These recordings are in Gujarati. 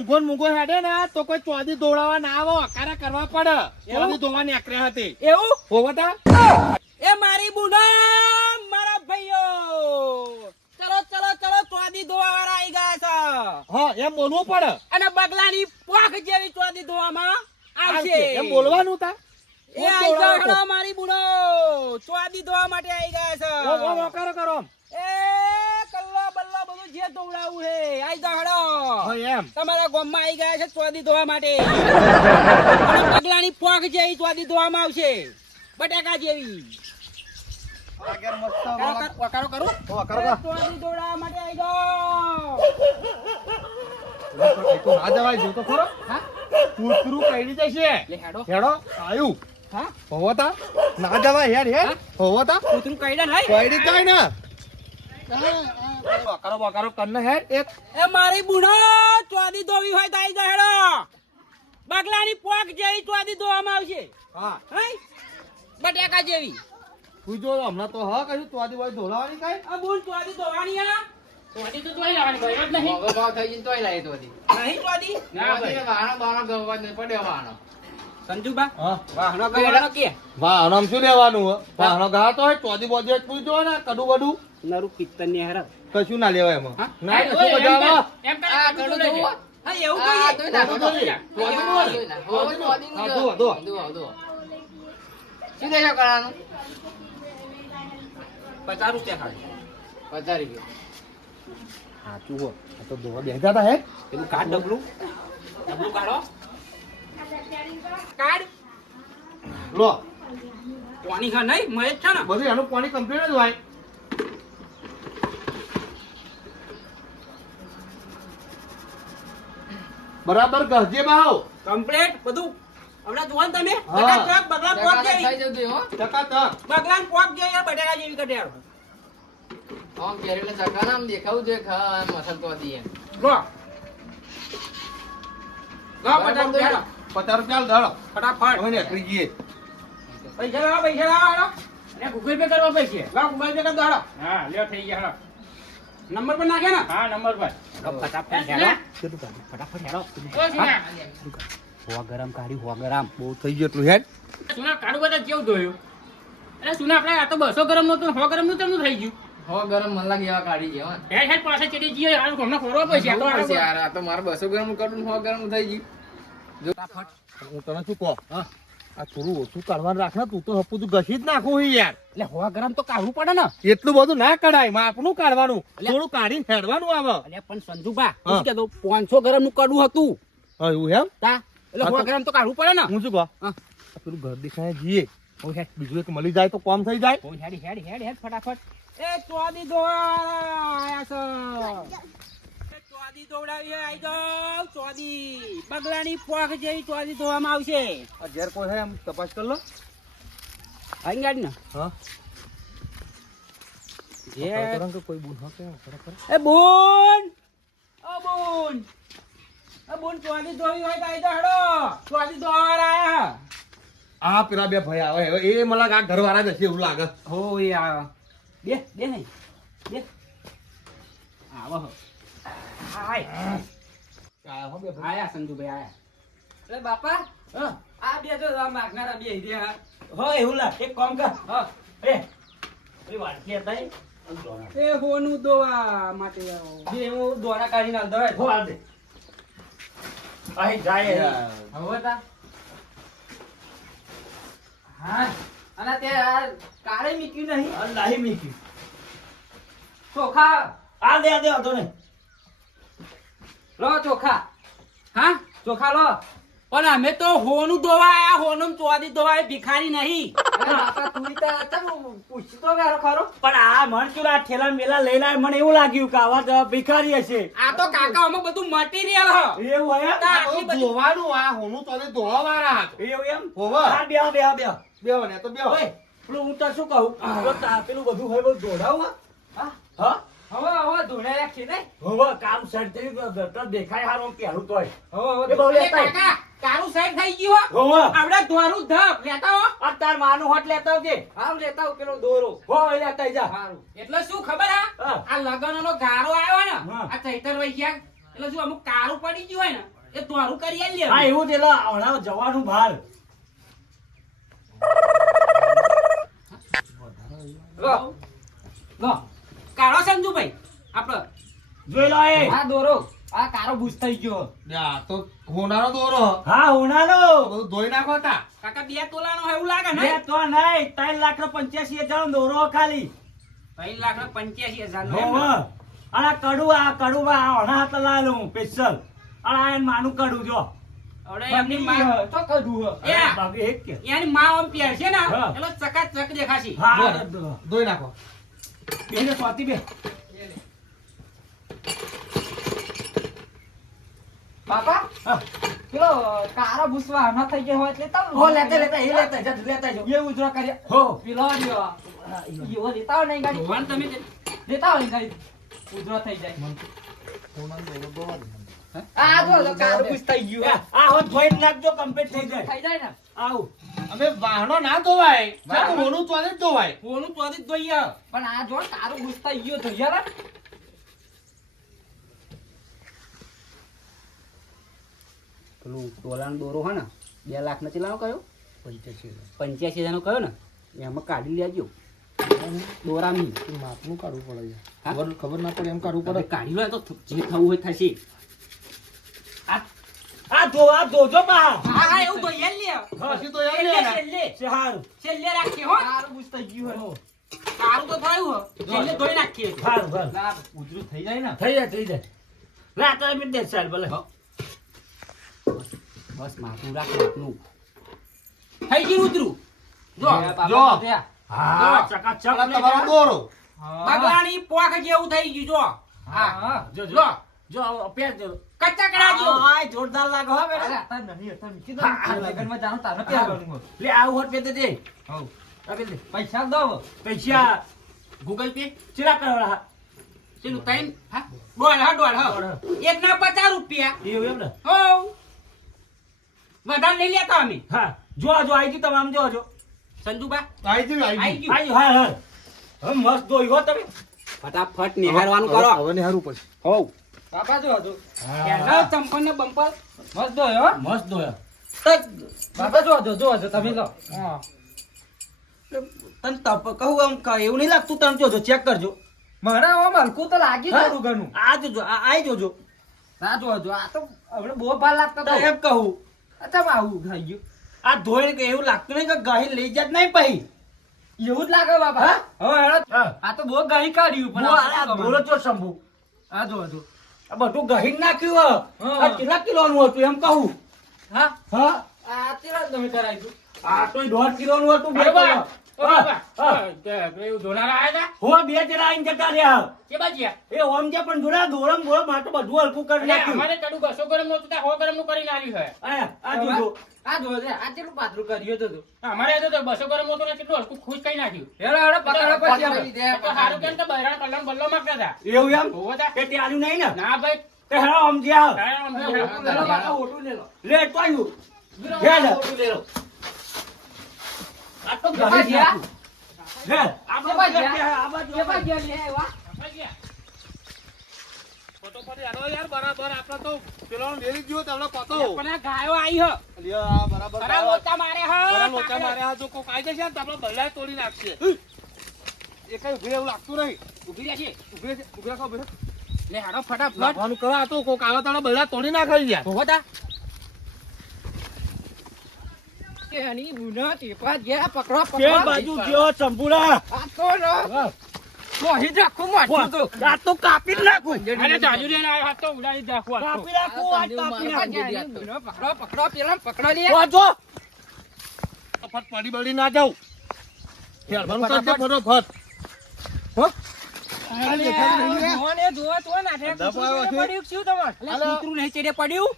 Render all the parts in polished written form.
ઊંઘો ને મૂંઘો હેડે ને તો કોઈ ચોદી દોડાવા ના આવો અકારા કરવા પડે. ચોદી ધોવાની આકર્યા હતી એવું હોવતા એ મારી બુના મારા ભાઈઓ ચલો ચલો ચલો ચોદી ધોવા વાળા આવી ગયા છે. હા એમ બોલવું પડે અને બગલાની પોખ જેવી ચોદી ધોવામાં આવશે એમ બોલવાનું તા. એ આઈ જાઓ મારી બુનો ચોદી ધોવા માટે આવી ગયા છે. કરો કરો એ કલ્લો બલ્લો બધું જે ધોવડાવું હે આઈ જાઓ હા એમ તમારા ગામમાં આવી ગયા છે ચોદી ધોવા માટે. અને બગલાની પોખ જેવી ચોદી ધોવામાં આવશે બટાકા જેવી. વકારો કરું ચોદી ધોવડાવવા માટે આવી જાઓ. તો ના જવાય જોતો ખરો હા કૂતરું કઈ જશે લે હેડો હેડો આયુ હા હોવતા ના જવાય હેડ હેડ હોવતા કૂતરું કઈડા નહીં કઈડી જાય ને બકારો બકારો કરને હેડ એક એ મારી બુનો ચોદી ધોવી હોય તો આવી જા હેડો. બગલાની પોક જેવી ચોદી ધોવામાં આવશે. હા હઈ બટાકા જેવી. તું જો હમણાં તો હા કશું ચોદી હોય ધોલાવાની કઈ આ બોલ ચોદી ધોવાની આ ચોદી તો તોય લાવવાની ભાઈ જ નહીં. મોગો ભાવ થઈ જઈને તોય લાવી તો હતી. નહીં ચોદી ના ભાઈ. ચોદીને વાહનો બાહનો ગવવા જ નહીં પડ્યો વાહનો. સંજુબા હા વાહનો ગવાનો કે વાહ આમ શું લેવાનું હો વાહનો ગાતો હોય ચોદી બોદી તું જો ને કડું બડું નરું પિત્તન ને હેરા. કશું ના લેવાય એમાં હા? ના ઓય, કશું મજા આવે એમ કર, આ કડું કડું લેજે. જોવો. હા એવું આ કહીએ. તોય નાખો. ચોદીનું હોય. ચોદીનું હોય. તોય નાખો. હવે ચોદીનું હા, જ. ધોવો, ધોવો. ધોવો, ધોવો. શું દેશો કરવાનું? 50 રૂપિયા ખાલી. 50 રૂપિયા. સાચું હો આ તો ધોવા બેસા હતા હે પેલું કાઢ ડબલું કાઢો કાઢ લો પાણી ખા નહીં મહેશ છે ને બધું એનું પાણી કમ્પ્લીટ જ હોય બરાબર ગહજે બાવ કમ્પ્લીટ બધું હમણાં જુઓ ને તમે હા. ટકાટક બગલા પોક ટકા થઈ જેવી જતું હો. ટકા બગલાન પોક જેવી આ બટાકા જેવી કઢ્યારો આમ પહેરીને ટકા ના આમ દેખાવું જોઈએ ખા મસાલ તો હતી એમ. લો લો બટાકા હેડો. 50 રૂપિયા દાડો ફટાફટ હવે નીકળી જઈએ પૈસા લાવો હેડો. અને ગૂગલ પે કરવા પૈસે. લો મોબાઈલ પે કર દો હેડો. હા લ્યો થઈ ગયા હેડો. નંબર પર નાખે ને હા નંબર પર. ફટાફટ હેડો. ફટાફટ હેડો. ઓ સુના. હોવા ગરમ કાઢી હોવા ગરમ બહુ થઈ ગયું એટલું હેડ સુના કાળું બધા કેવું ધોયું? અરે સુના આપણે આ તો 200 ગ્રામ નતું 100 ગ્રામ નું કેમનું થઈ ગયું? હો ગરમ મને લાગે એવા કાઢી ગયા હો. હેડ હેડ પાછા ચડી જઈએ હાલ હમણાં ફરવા પૈસે. આ તો જોવું પડશે હારું. યાર. આ તો મારે 200 ગ્રામ કાઢું 100 ગ્રામ થઈ ગયું. હું તને શું કહું આ થોડું ઓછું કાઢવાનું રાખ ને તું તો હપું તું ઘસી જ નાખું હી યાર એટલે હોવા ગરમ તો કાઢવું પડે ને. એટલું બધું ના કઢાય માપનું કાઢવાનું થોડું કાઢીને હેડવાનું આવે અલ્યા પણ સંજુબા હા. શું કહેતો 500 ગ્રામ નું કડું હતું હા એવું એમ તા એટલે હા, હોવા તો- ગરમ તો કાઢવું પડે ને. હું શું કહું હા. આ પેલું ઘર દેખાય જઈએ બીજું એક મળી જાય તો કોમ થઈ જાય ઓય હેડ હેડ હેડ હેડ ફટાફટ એ ચોદી દોડાયા છે. એ ચોદી દોડાવી આઈ જાવ ચોદી બગલાની પોખ જેવી ચોદી ધોવામાં આવશે. આ ઘેર કોઈ હે એમ તપાસ કરી લો આઈ ગાડી ને હા ઘેર. કરંગ કોઈ બુન હા કેમ ખરેખર એ બોન ઓ બોન એ બોન ચોદી ધોવી હોય તો આઈ જાવ હેડો ચોદી દોડાવા આયા આ પેલા બે ભાઈ આવે હવે એ મને લાગે આ ઘરવાળા જ હશે એવું લાગે હો એ આ બે બે નહીં બે આવો હો હાય આ હો બે ભાઈ આયા સંજુભાઈ આયા એટલે બાપા હા આ બે જો માગનારા બે હિદે હા. હો એવું લા એક કામ કર હા એ વાટકી હતા એ હોનું દોવા માટે આવો બે હું દોરા કાઢીને હાલ દવાય. હો હાલ દે આઈ જાય હવે તા હા અને તે આ કાળે મીક્યું નહીં લાહી મીકી ચોખા આ દે હતો ને લો ચોખા હા ચોખા લો. પણ અમે તો હોનું દોવા આયા હોનું ચોદી દોવા એ ભિખારી નહીં અરે બાપા તું તા ચમ પૂછતો ગારો ખરો. પણ આ મણચુર આ ઠેલા મેલા લઈને આવ્યા, મને એવું લાગ્યું કે આવા ભિખારી હશે. આ તો કાકા અમે બધું મટીરિયલ હ એવું હે આટલી બધી ધોવાનું આ હોનું તો ધોવા વાળા હતો એવું એમ હોવા હા બે બે બે બે ને તો બે ઓય પેલું હું તો શું કહું તો પેલું બધું હોય બધું દોડાવું હા હા હવે હવે ધોળે રાખી ને. હવે કામ સર્જરી તો દેખાય હારું પહેલું તોય હવે એ બહુ હવે લેતા કાકા તારું સાઈડ થઈ ગયું હો. હવે આપણે ધોરું ધપ લેતા હો. અત્યાર માનું હોટ લેતા આવજે આમ લેતા હો પેલો દોરો. હો લેતા જા સારું એટલે શું ખબર હા. આ લગનનો ગારો આવ્યો ને હા. આ ચૈતર વૈશાખ એટલે શું અમુક કારું પડી ગયું હોય ને એ તોરું કરી આલી હા એવું જ એટલે હમણાં જવાનું બહાર લો કાળો સંજુભાઈ આપડે જોઈ લો એ આ દોરો આ કારો બુસ થઈ ગયો આ તો હોનારો દોરો હા હોનાનો બધું ધોઈ નાખો તા કાકા 2 તોલાનો હોય એવું લાગે ને બે તો નહીં 3,85,000 નો દોરો ખાલી 3,85,000 નો હોવ. અને આ કડું આ હણા હાથ લાવેલું હું સ્પેશિયલ અને આ એન માનું કડું જો હવે એમની માં તો કદું હે અરે બાપરે, એક કે એની માં આમ પહેર છે ને હા. એટલે ચકાચક દેખાશે હા ધોઈ નાખો બેને સ્વાતિ બે બાપા હા. પેલો કારો ભૂસવા હમણાં થઈ ગયો હોય એટલે તો હો લેતા જો એ ઉજરો કર્યા હો પેલો રહ્યો ઈવો લેતા હોય નહીં ગાડી ભગવાન તમે લેતા હોય ગાડી ઉજરો થઈ જાય આ જો તો કારો ભૂસ થઈ ગયું આ હોત ધોઈ નાખજો કમ્પ્લીટ થઈ જાય થઈ જાય ને આવું અમે વાહનો ના ધોવાય તો હોનું ચોલે જ ધોવાય કોનું તો જ દોઈએ પણ આ જો કારો ભૂસ થઈ ગયો તો યાર પેલું તોલાનો દોરો હે ને 2 લાખ નો ચલાવો કયો 85,000 નો કયો ને એમાં કાઢી લેજો દોરામી માપનું કાઢવું પડે હા? ખબર ના પડે એમ કાઢવું પડે કાઢી લો તો જે થવું હોય થશે આ ધોજો બા હા હા એવું તો યે લે પછી તો યાર લે ને. છેલ્લે છે હારું છેલ્લે રાખીએ હો કારું બુસ થઈ ગયું હો કારું તો થયું હો છેલ્લે ધોઈ નાખીએ હારું હારું ના ઉજરું થઈ જાય ને થઈ જાય લા તો એમ દે ચાલ ભલે બસ માથું રાખ માથું થઈ ગયું ઉતરું જો જો. હા ચકાચક આ તમારો દોરો બગલાની પોખ જેવું થઈ ગયું જો હા જો જો જો પેર જો કચકડા જેવું આ જોરદાર લાગે હો બેટા લગનમાં જાણો તારે પહેરવાનું લે આવું હોત પે દે હવ આપી દે પૈસા દો પૈસા ગૂગલ પે ચિરા કરવા ચેલું ટાઈમ હા ડોળ હા એક ના 50 રૂપિયા એવું એમ ને હો વધારે લઈ લેતા અમે હા જો આઈ ગયું તમે આમ જો સંજુબા આવી ગયું આવી આવી ગયું ગયું હા હવે મસ્ત દોઈ હો તમે ફટાફટ નિહારવાનું કરો હવે નિહારવું પડશે હોવ બાપા જો હતું ચંપલ ને બમ્પર મસ્ત દોય હો મસ્ત દોયા બાપા જો તમે લો તન તપ કહું આમ એવું નહીં લાગતું તને જોજો ચેક કરજો મને આમ હલકું તો લાગી હા? થોડું ઘણું આ જોજો આઈ જોજો ના જો આ તો હવે બહુ ભાર લાગતો તો એમ કહું અચ્છા આવું થઈ ગયું આ ધોઈને કે એવું લાગતું નહીં કે ગાહી લઈ જાત નહીં પહી એવું જ લાગે બાપા હા? હવે હેડો. હા. આ તો બહુ ગાહી કાઢ્યું પણ આ ધોરો ચો શંભુ આ જો આ બધું ગહી નાખ્યું હે. હા. આ કેટલા કિલોનું હતું એમ કહું હા હા આ તેરા તમે કરાવી દઉં આ તો 1.5 કિલોનું હતું બે બરાબર. કિલો. હા, હા. એવું ધોનારા આયા હો બે જણા આઈને જતા રહ્યા હતા કે બાજ્યા એ ઓમ જે પણ જોડા દોરમ બોરમ માં તો બધું હલકું કરી નાખ્યું અમારે કડું 200 ગ્રામ નું હતું ત્યાં 100 ગ્રામ નું કરીને આલ્યું છે આ જોજો આ જો આ કેટલું પાતળું કર્યું હતું તું અમારે તો 200 ગ્રામ નું હતું ને કેટલું હલકું ખુશ કરી નાખ્યું હેડો પકડો પછી આપણે. એ તો સારું કેમ તો બહેરાણ કલ્યાણ બલ્લો માંગતા હતા એવું એમ હોવો તા? કે ત્યાં નહીં ને ના ભાઈ તે હેડો આમ જે આવ તારે આમ ઓટું લે લો બાપા, ઓટું લે લો. લે તો આવ્યું હેડ ઓટું લે લો. આ તો કેવા ગહી ગયા? નાખ્યું. હેડ આપણે કેવા ગયા? આ બાજુ કેવા ગયા લે એવા? ફટોફટ યારો યાર બરાબર આપણે તો પેલો લેરી ગયો તો આપણે પતો પણ આ ગાયો આવી હ અલ્યા બરાબર ખરા લોચા મારે હ બરાબર લોચા મારે આ જો કોઈ કાયદે છે ને તો આપણે બલ્લા તોડી નાખશે એ કઈ ઉભી રહે એવું લાગતું નહીં ઉભી રહેશે ઉભી રાખો ઉભી રાખો લે હાડો ફટાફટ લાગવાનું કરા તો કોક આવે તાણે બલ્લા તોડી નાખાઈ યાર હોવો તા કે આની બુના ટીપા ગયા પકડો તે બાજુ ગયો ચંપુરા આ તો નો મોહી રાખું માથું તો આ તો કાપી જ નાખું અરે જાજુ લઈને આવ્યો હાથ તો ઉડાડી નાખું હાથ તો. કાપી નાખું આજ કાપી નાખું પકડો પેલા પકડો લે તો જો ફટ પડી બળી ના જાવ યાર મન કરજે ફટોફટ હો મોને જોવો તો ના ઠેક દબાયો છે. પડ્યું શું તમાર એટલે કૂતરું નહીં ચેડે પડ્યું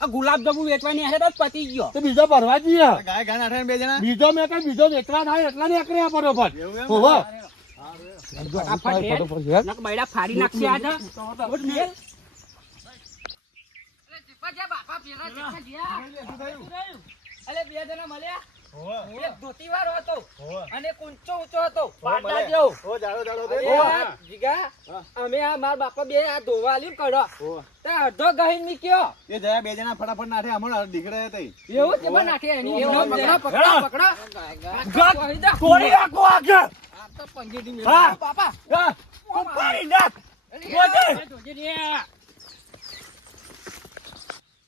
આ ગુલાબ જાંબુ વેચવાની હે તો પતી ગયો તો બીજો ભરવા જઈએ ગાય ગાય નાઠે બે જણા બીજો મેં કઈ બીજો વેચવા થાય એટલા ને એકરે ફટોફટ હોવો ફટાફટ લે. નક બૈડા ફાડી નાખશે આજ ઉઠ મેલ અલે બે જણા મળ્યા એક ધોતીવાળો હતો અને એક ઊંચો ઊંચો હતો પાટા પાટા જેવો. જેવો. જીગા અમે આ માર બાપા બે આ ધોવા આલ્યું કડો તે અડધો ગહીન નીકળ્યો એ જયા બે જણા ફટાફટ નાઠે હમણાં દીકરા હતા એવું છે પણ નાખે એની એવું પકડો છે. પકડો પકડો તોડી નાખો આગળ. આ તો પંગીડી મેં હા. બાપા હા, ઉપાડી નાખ. ગોતે.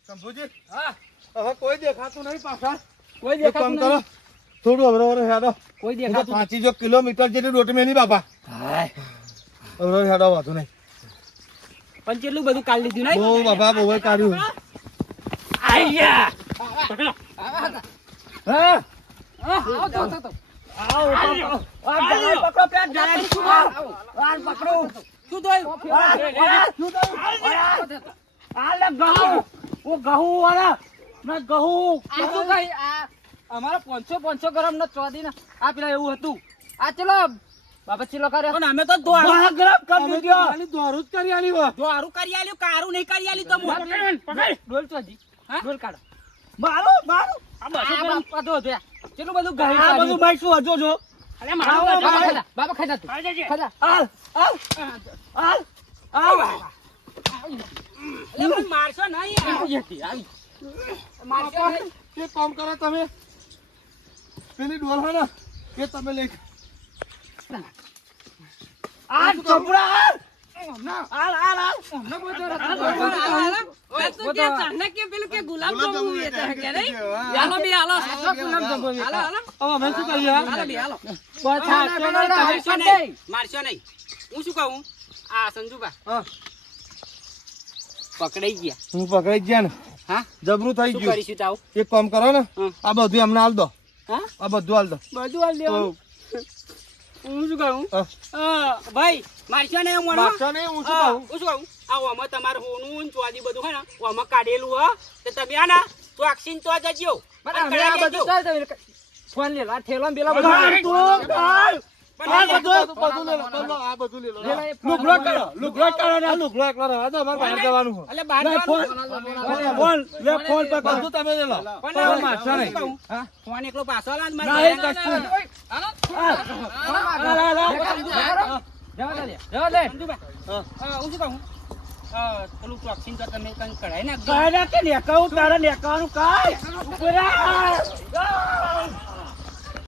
શંભુજી હા હવે કોઈ દેખાતું નહીં પાછળ કોઈ એક કામ દેખાતું કરો નહીં થોડું અવરવર હેડો કોઈ હું તો દેખાતું નહીં. 5 કિલોમીટર જેટલી રોટી મેલી બાપા અવરવર હેડો વાતું નહીં પણ કેટલું બધું કાઢી લીધું નહીં બહુ બાપા બહુ કાઢ્યું આયા. હા. આવો તો તો આવો, પકડો. આ જલાલ પકડો, પેલા જલાલ શું કરો? આ પકડો. શું થયું આ, શું થયું? આ લે ઘઉં. ઓ ઘઉં વાળા. ના ઘઉં. આ શું કઈ આ અમારા 500 ગ્રામ નો ચોદી ના આ પેલા એવું હતું આ ચલો બાબા ચલો કરે પણ અમે તો 10 ગ્રામ કરી દીધો. દોરું જ કરી આલી હો દોરું કરી આલ્યું કારું નહીં કરી આલ્યું તો ડોલ ચોદી હા ડોલ કાઢો મારો, મારો. આ બાપા તો છે કેટલું બધું ગહી આ બધું ભાઈ શું હજો છો? બાબા ખાઈ નાતું ખાધા હાલ, હાલ, હાલ, હાલ. એટલે પણ મારશો નહીં મારશો નહીં એક કામ કરો તમે પેલી ડોલ હે ને એ તમે લઈ આ ચપડા હાલ. હાલ, હાલ, હાલ. અમે શું કરીએ મારશો નહીં હું શું કહું આ સંજુબા હા. પકડાઈ ગયા હું પકડાઈ જ ગયા ને હા જબરું થઈ શું ગયું કરીશું તાવ એક કામ કરો ને હા. આ બધું અમને હાલ દો હા આ બધું હાલ દો બધું હાલ દેવાનું હું શું કહું હા. ભાઈ મારશો નહીં એમ મારશો નહીં, હું શું કહું? હું શું કહું આ ઓમાં તમારું હોનું ચોદી બધું હે ને ઓમાં કાઢેલું હ તો તમે આ ના ચોકસીન તો જજો ફોન લે લા થેલો ને પેલા હાલ, તું હાલ. આ બધું લે લો, કરો, આ બધું લે લો. લુગડો કરો, લુગડો કરો ને. આ લુગડો એકલો રહેવા દો, અમારે બહાર જવાનું છે. એટલે બહાર લે ફોન. જવાનું. ફોન, લે ફોન પકડ. બધું તમે લે લો. પણ તમે મારશો હું નહીં. શું કહું? હા? ફોન એકલો પાછો આલા ને ના, મારે એ કશું. હાલો. હાલ. હાલ, હાલ, હાલ. હું શું કહું પેલું ચોકસીન તો તમે કંઈ કઢાઈ નાખજો કાંઈ ના કે નેકાવું તારે નેકાવાનું કાંઈ. ઉભો રહે.